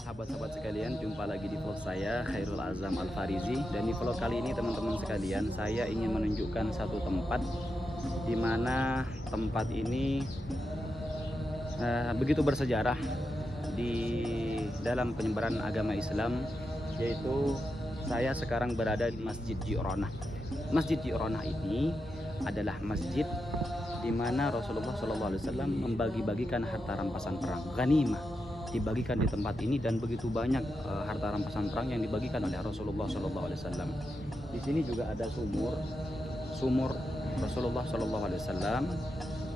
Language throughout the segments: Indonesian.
sahabat-sahabat sekalian, jumpa lagi di vlog saya Khairul Azam Al-Farizi. Dan di vlog kali ini teman-teman sekalian, saya ingin menunjukkan satu tempat di mana tempat ini begitu bersejarah di dalam penyebaran agama Islam, yaitu saya sekarang berada di Masjid Ji'ronah. Masjid Ji'ronah ini adalah masjid di mana Rasulullah SAW membagi-bagikan harta rampasan perang, ghanimah, dibagikan di tempat ini, dan begitu banyak harta rampasan perang yang dibagikan oleh Rasulullah SAW. Di sini juga ada sumur Rasulullah SAW,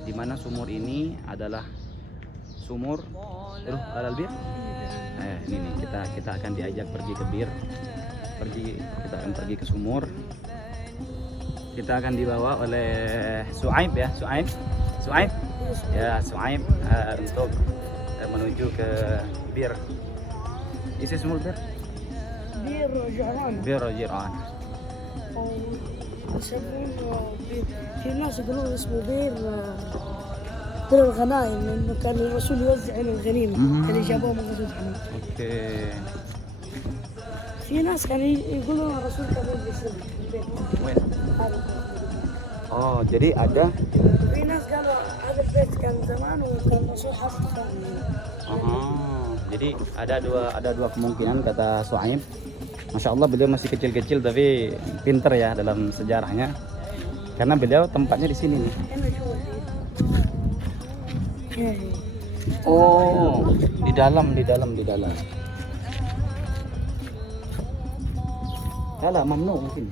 di mana sumur ini adalah sumur Al-Bir. Ini nih, kita akan diajak pergi ke bir, kita akan pergi ke sumur. Kita akan dibawa oleh Suaib ya, Suaib untuk menuju ke bir. Isi semua bir? Bir Ji'ronah. في ناس يقولون اسمه بير الغنائم لانه كان الرسول يوزع الغنيمه اللي جابوه من غزوه حنين. Oke. في ناس كانوا يقولون الرسول كان يجلس في البيت هذا. Oh, jadi ada. في ناس قالوا هذا البيت كان زمان وكان الرسول حاطط خانه. Jadi ada dua kemungkinan, kata Suaib. Masya Allah, beliau masih kecil-kecil tapi pinter ya dalam sejarahnya, karena beliau tempatnya di sini nih. Oh, di dalam. Salah, mamnu mungkin.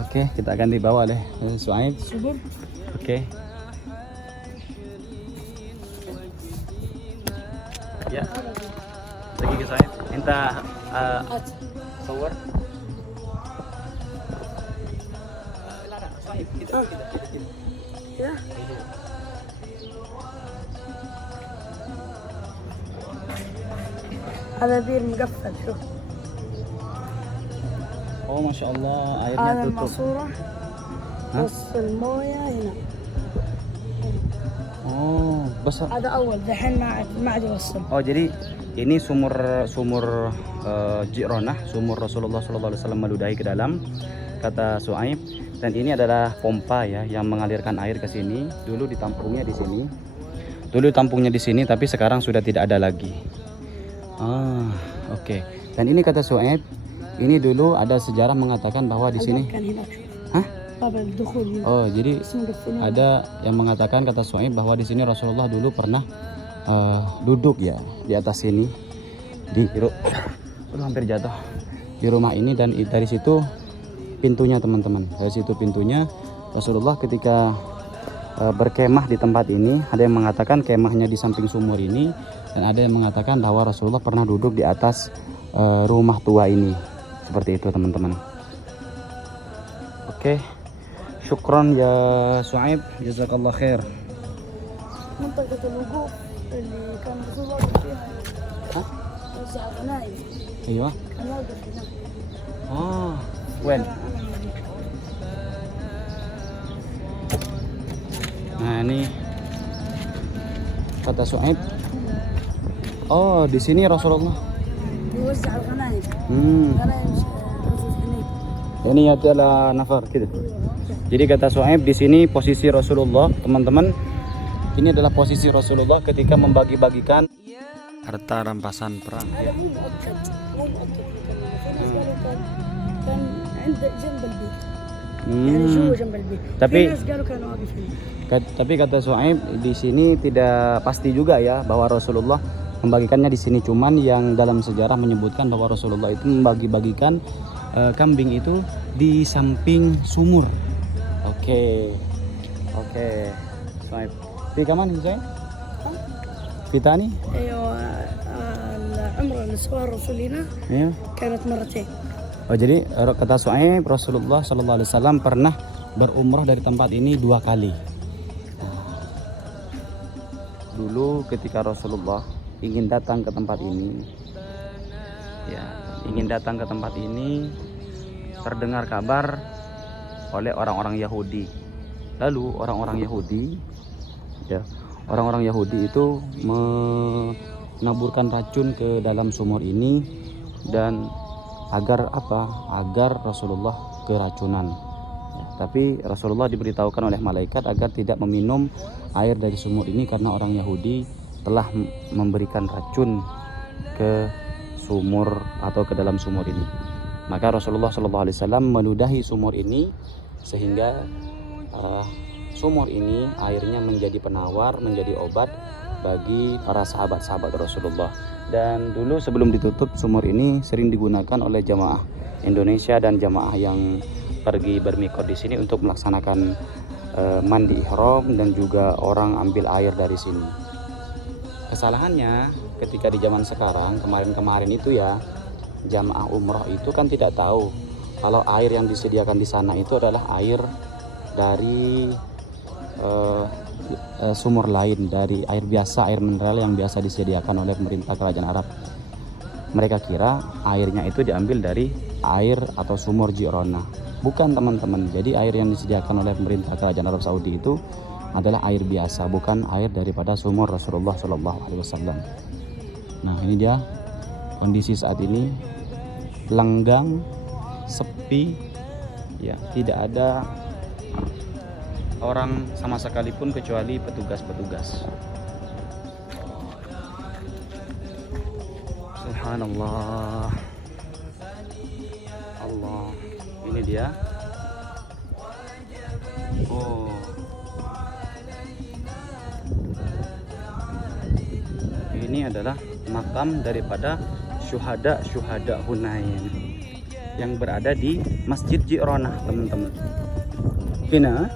Oke, kita akan dibawa oleh Suaib. Oke. Ya, lagi ke Suaib. Minta power. Suaib, kita. Ya. هذا بير مقفل شوف. Oh, Masya Allah, airnya هذا tutup. الماسورة نص المويه هنا. Oh, besar. هذا أول دحين ما عاد يوصل. Oh, jadi ini sumur Ji'ronah, sumur Rasulullah SAW meludahi ke dalam, kata Suaib. Dan ini adalah pompa ya yang mengalirkan air ke sini. Dulu ditampungnya di sini, tapi sekarang sudah tidak ada lagi. Oke. Dan ini kata Suaib, ini dulu ada sejarah mengatakan bahwa di sini. Hah? Oh, jadi ada yang mengatakan, kata Suaib, bahwa di sini Rasulullah dulu pernah duduk ya di atas sini, hampir jatuh di rumah ini. Dan dari situ pintunya, teman-teman, dari situ pintunya Rasulullah ketika berkemah di tempat ini. Ada yang mengatakan kemahnya di samping sumur ini, dan ada yang mengatakan bahwa Rasulullah pernah duduk di atas rumah tua ini. Seperti itu, teman-teman. Oke. Syukron ya Suaib, jazakallah khair. منطقة الوقوف اللي كان رسول الله فيها. ها؟ وزع غنائم. ايوه. كان واقف هناك. When? Nah, ini kata Suaib. Oh, di sini Rasulullah يوزع الغنائم. غنائم غزوة حنين. Ini adalah nafar gitu. Jadi kata Suaib, di sini posisi Rasulullah, teman-teman. Ini adalah posisi Rasulullah ketika membagi-bagikan harta rampasan perang. هذا مو مؤكد. في ناس قالوا كان عند جنب البيت. يعني جوا جنب البيت. Tapi في ناس قالوا كان واقف هنا. Tapi kata Suaib, di sini tidak pasti juga ya bahwa Rasulullah membagikannya di sini. Cuman yang dalam sejarah menyebutkan bahwa Rasulullah itu membagi-bagikan kambing itu di samping sumur. Oke. Suaib. Fi kaman Suaib? Fi tani? ايوه العمره اللي سواها الرسول هنا Iya. كانت مرتين. Oh, jadi kata Suaib, Rasulullah SAW pernah berumrah dari tempat ini 2 kali. Dulu ketika Rasulullah ingin datang ke tempat ini, terdengar kabar oleh orang-orang Yahudi. Lalu orang-orang Yahudi ya orang-orang Yahudi itu menaburkan racun ke dalam sumur ini, dan agar apa? Agar Rasulullah keracunan. Ya, tapi Rasulullah diberitahukan oleh malaikat agar tidak meminum air dari sumur ini karena orang Yahudi telah memberikan racun ke sumur atau ke dalam sumur ini. Maka Rasulullah SAW meludahi sumur ini sehingga sumur ini airnya menjadi penawar, menjadi obat bagi para sahabat-sahabat Rasulullah. Dan dulu sebelum ditutup, sumur ini sering digunakan oleh jamaah Indonesia dan jamaah yang pergi bermikot di sini untuk melaksanakan mandi ihram, dan juga orang ambil air dari sini. Kesalahannya ketika di zaman sekarang, kemarin itu ya, jamaah umroh itu kan tidak tahu kalau air yang disediakan di sana itu adalah air dari sumur lain, dari air biasa, air mineral yang biasa disediakan oleh pemerintah kerajaan Arab. Mereka kira airnya itu diambil dari air atau sumur Ji'rona. Bukan, teman-teman. Jadi air yang disediakan oleh pemerintah kerajaan Arab Saudi itu adalah air biasa, bukan air daripada sumur Rasulullah SAW. Nah, ini dia kondisi saat ini, lenggang, sepi, ya, tidak ada orang sama sekalipun kecuali petugas-petugas. Subhanallah. Allah, ini dia. Oh, ini adalah makam daripada syuhada Hunain yang berada di Masjid Ji'rona, teman-teman. Hina,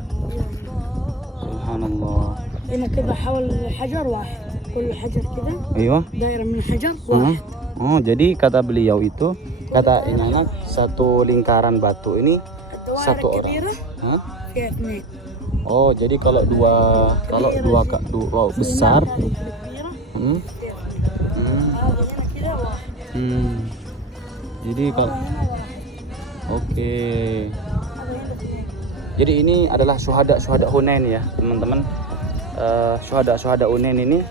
subhanallah. هنا كذا حول حجر واحد، كل حجر كذا Iya. دائرة من الحجر واحد. Oh, jadi kata beliau itu, kata ini anak, satu lingkaran batu ini satu orang. كبيرة Hah? فيها اثنين. Oh, jadi kalau dua besar. هذه كبيرة Hmm? Hmm. هذه هنا كذا واحد. Jadi kalau هنا واحد. oke. هذا هنا اثنين. Jadi ini adalah syuhada Hunain ya, teman-teman. Syuhada Hunain ini,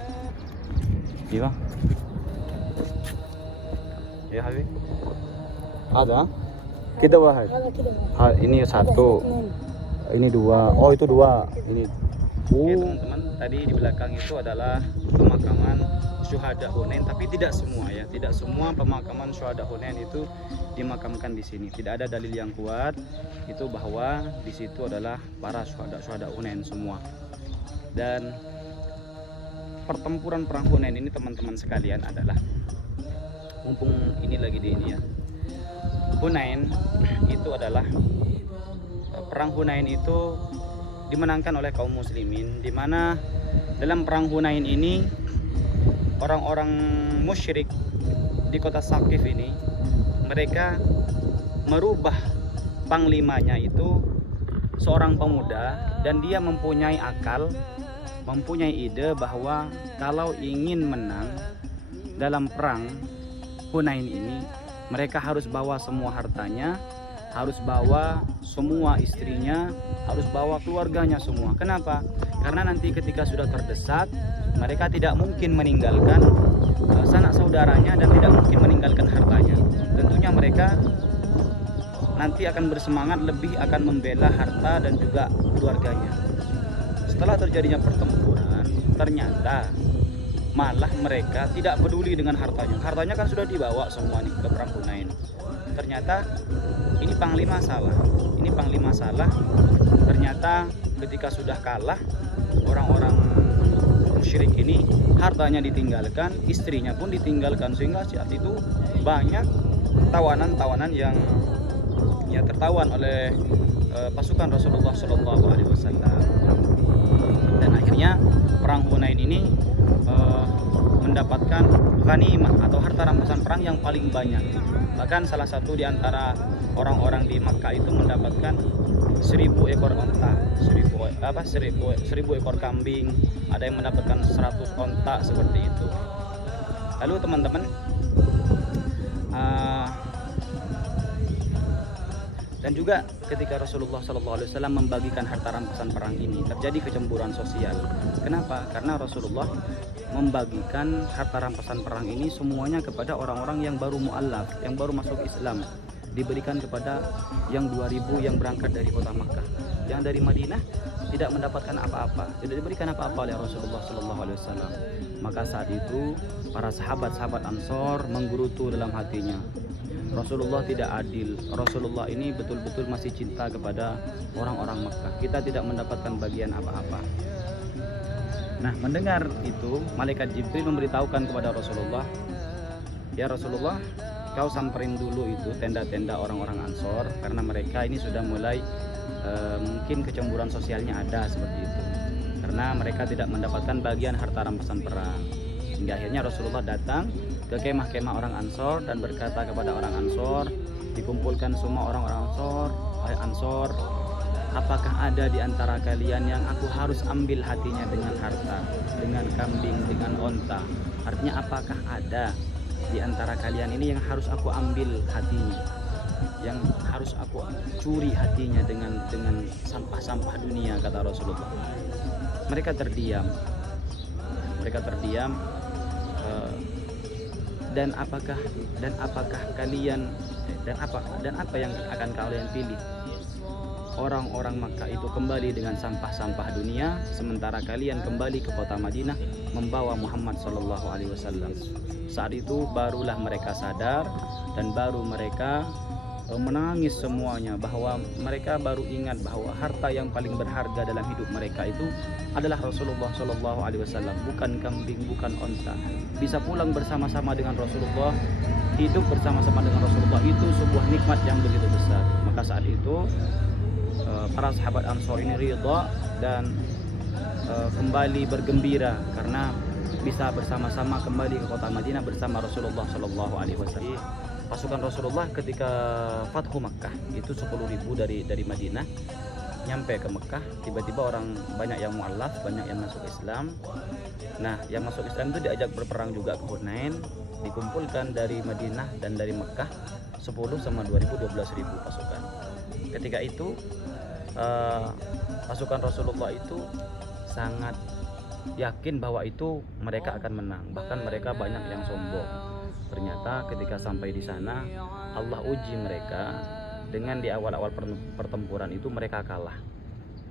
iya. Ya, Habib. Ada? Kita wahid. هذا كذا واحد. Ini satu, اثنين. ini dua. Oh, itu dua. Ini. Oke, teman-teman. Tadi di belakang itu adalah pemakaman syuhada Hunain, tapi tidak semua ya. Tidak semua pemakaman syuhada Hunain itu dimakamkan di sini. Tidak ada dalil yang kuat itu bahwa di situ adalah para syuhada Hunain semua. Dan pertempuran perang Hunain ini, teman-teman sekalian, adalah, mumpung ini lagi di ini ya, Hunain itu adalah perang Hunain itu dimenangkan oleh kaum muslimin, di mana dalam perang Hunain ini orang-orang musyrik di kota Saqif ini, mereka merubah panglimanya itu seorang pemuda, dan dia mempunyai akal, mempunyai ide bahwa kalau ingin menang dalam perang Hunain ini, mereka harus bawa semua hartanya, harus bawa semua istrinya, harus bawa keluarganya semua. Kenapa? Karena nanti ketika sudah terdesak, mereka tidak mungkin meninggalkan sanak saudaranya dan tidak mungkin meninggalkan hartanya. Tentunya mereka nanti akan bersemangat lebih, akan membela harta dan juga keluarganya. Setelah terjadinya pertempuran, ternyata malah mereka tidak peduli dengan hartanya. Hartanya kan sudah dibawa semua nih ke perang Hunain. Ternyata ini panglima salah. Ini panglima salah. Ternyata ketika sudah kalah, orang-orang musyrik ini hartanya ditinggalkan, istrinya pun ditinggalkan, sehingga saat itu banyak tawanan-tawanan yang tertawan oleh pasukan Rasulullah SAW. Dan akhirnya perang Hunain ini mendapatkan ghanimah atau harta rampasan perang yang paling banyak. Bahkan salah satu di antara orang-orang di Makkah itu mendapatkan 1000 ekor onta, 1000 ekor kambing, ada yang mendapatkan 100 onta, seperti itu. Lalu teman-teman, Dan juga ketika Rasulullah SAW membagikan harta rampasan perang ini terjadi kecemburuan sosial. Kenapa? Karena Rasulullah membagikan harta rampasan perang ini semuanya kepada orang-orang yang baru mu'allaf, yang baru masuk Islam. Diberikan kepada yang 2000 yang berangkat dari kota Makkah. Yang dari Madinah tidak mendapatkan apa-apa, tidak diberikan apa-apa oleh Rasulullah SAW. Maka saat itu para sahabat-sahabat Ansor menggerutu dalam hatinya, Rasulullah tidak adil. Rasulullah ini betul-betul masih cinta kepada orang-orang Makkah. Kita tidak mendapatkan bagian apa-apa. Nah, mendengar itu, malaikat Jibril memberitahukan kepada Rasulullah, ya Rasulullah, kau samperin dulu itu tenda-tenda orang-orang Ansor, karena mereka ini sudah mulai mungkin kecemburuan sosialnya ada seperti itu, karena mereka tidak mendapatkan bagian harta rampasan perang. Hingga akhirnya Rasulullah datang ke kemah-kemah orang Ansor dan berkata kepada orang Ansor, dikumpulkan semua orang-orang Ansor, "Hai Ansor, apakah ada di antara kalian yang aku harus ambil hatinya dengan harta, dengan kambing, dengan onta?" Artinya apakah ada di antara kalian ini yang harus aku ambil hatinya, yang harus aku curi hatinya dengan sampah-sampah dunia, kata Rasulullah. Mereka terdiam. Dan apakah kalian dan apa yang akan kalian pilih? Orang-orang Makkah itu kembali dengan sampah-sampah dunia, sementara kalian kembali ke kota Madinah membawa Muhammad SAW. Saat itu barulah mereka sadar dan baru mereka menangis semuanya, bahwa mereka baru ingat bahwa harta yang paling berharga dalam hidup mereka itu adalah Rasulullah SAW, bukan kambing, bukan onta. Bisa pulang bersama-sama dengan Rasulullah, hidup bersama-sama dengan Rasulullah, itu sebuah nikmat yang begitu besar. Maka saat itu para sahabat Ansor ini ridha dan kembali bergembira karena bisa bersama-sama kembali ke kota Madinah bersama Rasulullah SAW. Pasukan Rasulullah ketika Fathu Makkah itu 10.000 dari Madinah nyampe ke Mekah, tiba-tiba orang banyak yang mu'allaf, banyak yang masuk Islam. Nah, yang masuk Islam itu diajak berperang juga ke Hunain, dikumpulkan dari Madinah dan dari Mekah 10 sama 2.000, 12.000 pasukan. Ketika itu pasukan Rasulullah itu sangat yakin bahwa itu mereka akan menang, bahkan mereka banyak yang sombong. Ternyata ketika sampai di sana Allah uji mereka dengan di awal-awal pertempuran itu mereka kalah.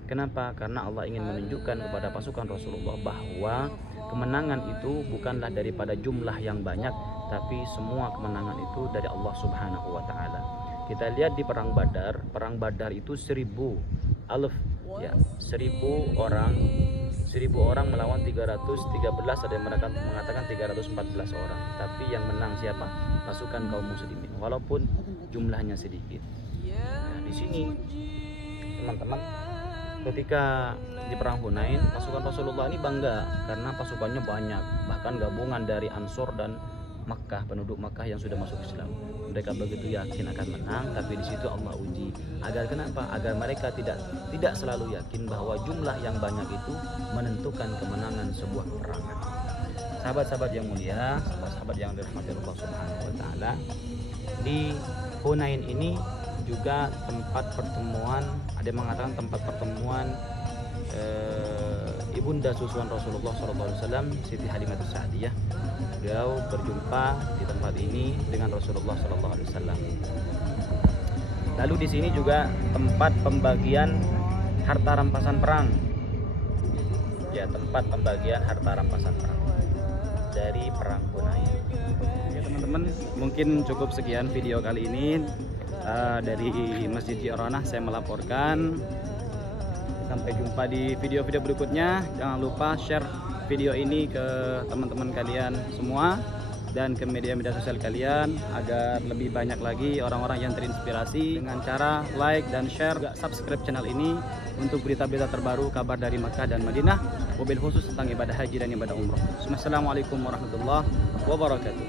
Kenapa? Karena Allah ingin menunjukkan kepada pasukan Rasulullah bahwa kemenangan itu bukanlah daripada jumlah yang banyak, tapi semua kemenangan itu dari Allah Subhanahu wa taala. Kita lihat di perang Badar itu 1000 ya, 1000 orang melawan 313, ada yang mengatakan 314 orang. Tapi yang menang siapa? Pasukan kaum muslimin, walaupun jumlahnya sedikit. Nah, di sini teman-teman, ketika di perang Hunain, pasukan Rasulullah ini bangga karena pasukannya banyak, bahkan gabungan dari Ansor dan Makkah, penduduk Makkah yang sudah masuk Islam. Mereka begitu yakin akan menang, tapi di situ Allah uji. Agar kenapa? Agar mereka tidak selalu yakin bahwa jumlah yang banyak itu menentukan kemenangan sebuah peperangan. Sahabat-sahabat yang mulia, sahabat-sahabat yang dirahmati Allah Subhanahu wa taala, di Hunain ini juga tempat pertemuan, ada yang mengatakan tempat pertemuan ibunda susuan Rasulullah SAW, Siti Halimatus Sa'diyah. Beliau berjumpa di tempat ini dengan Rasulullah SAW. Lalu di sini juga tempat pembagian harta rampasan perang. Ya, tempat pembagian harta rampasan perang dari perang Hunain. Ya teman-teman, mungkin cukup sekian video kali ini dari Masjid Ji'ronah saya melaporkan. Sampai jumpa di video-video berikutnya. Jangan lupa share video ini ke teman-teman kalian semua dan ke media-media sosial kalian agar lebih banyak lagi orang-orang yang terinspirasi dengan cara like dan share. Juga subscribe channel ini untuk berita-berita terbaru, kabar dari Makkah dan Madinah, mobil khusus tentang ibadah haji dan ibadah umroh. Assalamualaikum warahmatullahi wabarakatuh.